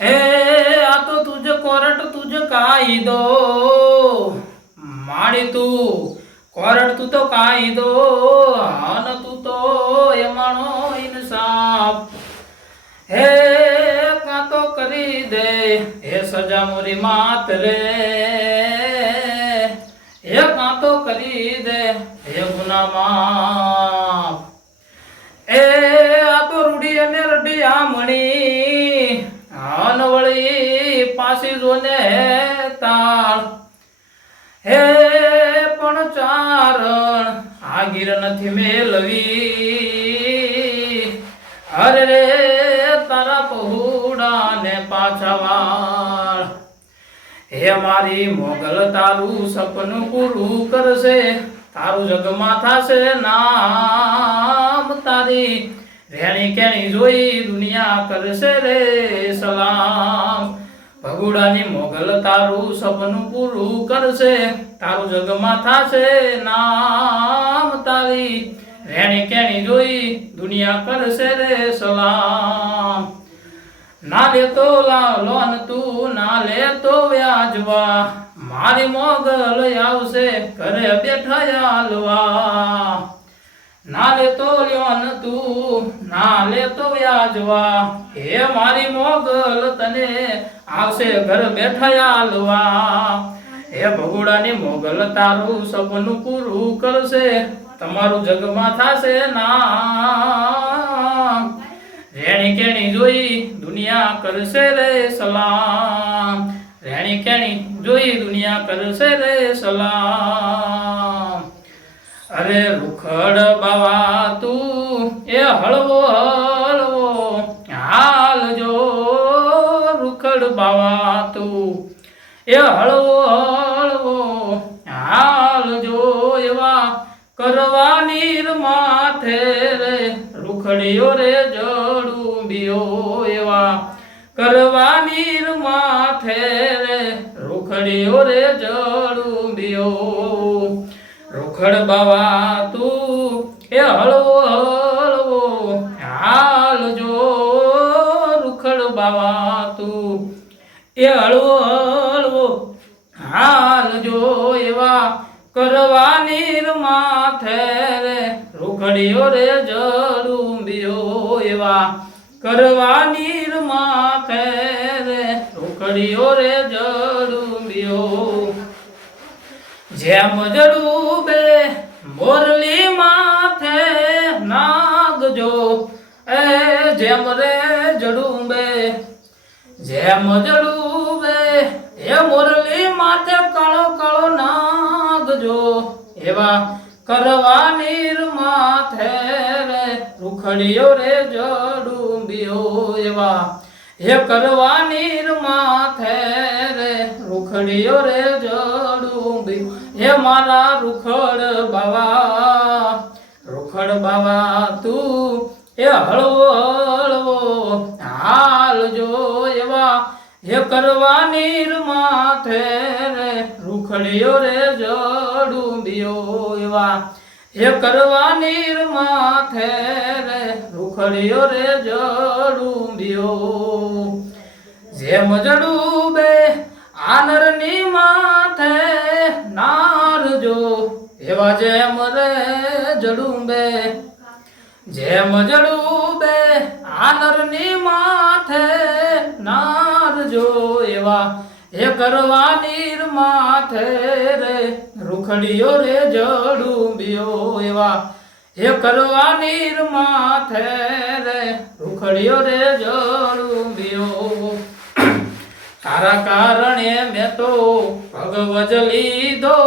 ए आ तो तुझ कोरट तुझ कायदो माड़ी तू कोरट तू तो कायदो अन तू तो यमणो इंसाफ हे का तो करी दे हे सजा मोरी मात रे हे का तो करी दे हे गुना माफ ए आ तो रूढ़ी ने रडी आमणी अनवळी पासी जोने ताळ हे पण चारण आगीर नथी मेलवी अरे रे तारा पहुड़ा ने पाछा वाळ हे मारी मोगल तारू सपनु पूरू करसे तारू जगमा थासे नाम तारी रेणी केणी जोई दुनिया करसे रे सलाम भगुडानी मोगल तारू सपनु पूरू करसे तारू जगमा थासे नाम तारी रेणी केणी जोई दुनिया करसे रे सलाम ना ले तो लोन तू ना ले तो व्याजवा मारी मोगल आवसे करे बेठा यालवा ना ले तो लोन तू ना ले तो व्याजवा हे मारी मोगल तने आवसे घर बेठा यालवा हे भगुडानी मोगल तारू सपनु पूरू करसे तमारू जगमा थासे नाम रेणी केणी जोई दुनिया करसे रे सलाम रेणी केणी जोई दुनिया करसे रे सलाम अरे रुखड़ बाबा तू ए हळवो हळवो हाल जो रुखड़ बाबा तू ए हळवो हळवो हाल जो एवा करवा नीर माथे रे रुखड़ियो रे जड़ूबियो एवा करवा नीर माथे रे रुखड़ियो रे जड़ूबियो रुखड़ बाबा तू ए हळवो हळवो हाल जो रुखड़ बाबा तू ए हळवो हळवो हाल जो एवा करवा नीर माथे रे रुखड़ियो रे जड़ूबियो एवा करवा नीर माथे रे रुखड़ियो रे जड़ूबियो जेम जड़ूबे मोरली माथे नाग जो ए जेम रे जड़ूबे जेम जड़ूबे ए मोरली माथे काळो काळो नाग जो एवा करवा नीर माथे रे रुखड़ियो रे जड़ूबियो एवा हे करवा नीर माथे रे रुखड़ियो रे जड़ूबियो हे मारा रुखड़ बाबा तू ए हळवो हळवो हाल जो एवा हे करवा नीर माथे रे रुखड़ियो रे जड़ूबियो एवा हे करवा नीर माथे रे रुखड़ियो रे जड़ूबियो जेम जड़ूबे आनरनी माथे नार जो एवा जेम रे जड़ूबे जेम जड़ूबे आनरनी माथे नार जो एवा हे करवा नीर माथे रे रुखड़ियो रे जड़ूबियो एवा हे करवा नीर माथे रे रुखड़ियो रे जड़ूबियो तारा कारणे मैं तो भगवज लीधो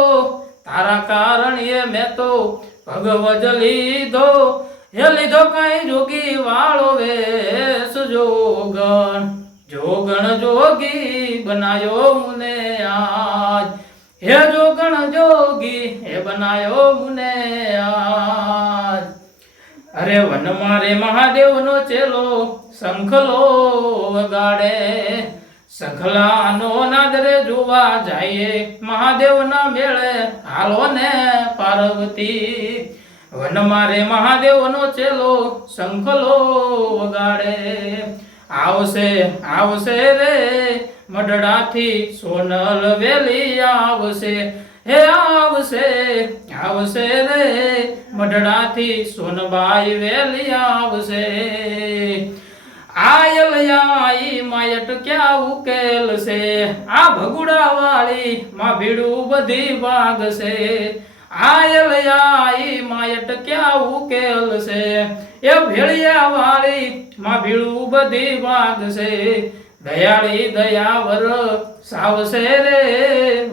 तारा कारणे मैं तो भगवज लीधो हे लीधो कई जोगी वाळो वेश जोगण जोगण जोगी बनायो मुने आज हे जोगण जोगी हे बनायो मुने आज अरे वन मारे महादेव नो चेलो शंखलो वगाड़े शंखलानो नादरे जुवा जाइए महादेव ना मेळे हालो ने पार्वती वन मारे महादेव नो चेलो शंखलो वगाड़े આવશે આવશે રે મઢડાથી સોનલ વેલી આવશે હે આવશે આવશે રે મઢડાથી સોનબાઈ વેલી આવશે આયલ આઈ માયટ ક્યાં ઉકેલ છે આ ભગુડા વાળી માં ભીડું બધી વાગશે આયલ આઈ માયટ ક્યાં ઉકેલ છે એ ભેળિયા વાળી માં ભીડું બધી વાગશે દયાળી દયાવર સાવશે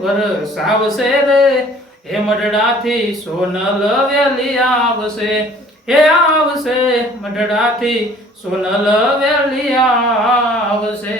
વર સાવશે રે હે મઢડાથી સોનલ વેલી આવશે હે આવશે મઢડાથી સોનલ વેલી આવશે।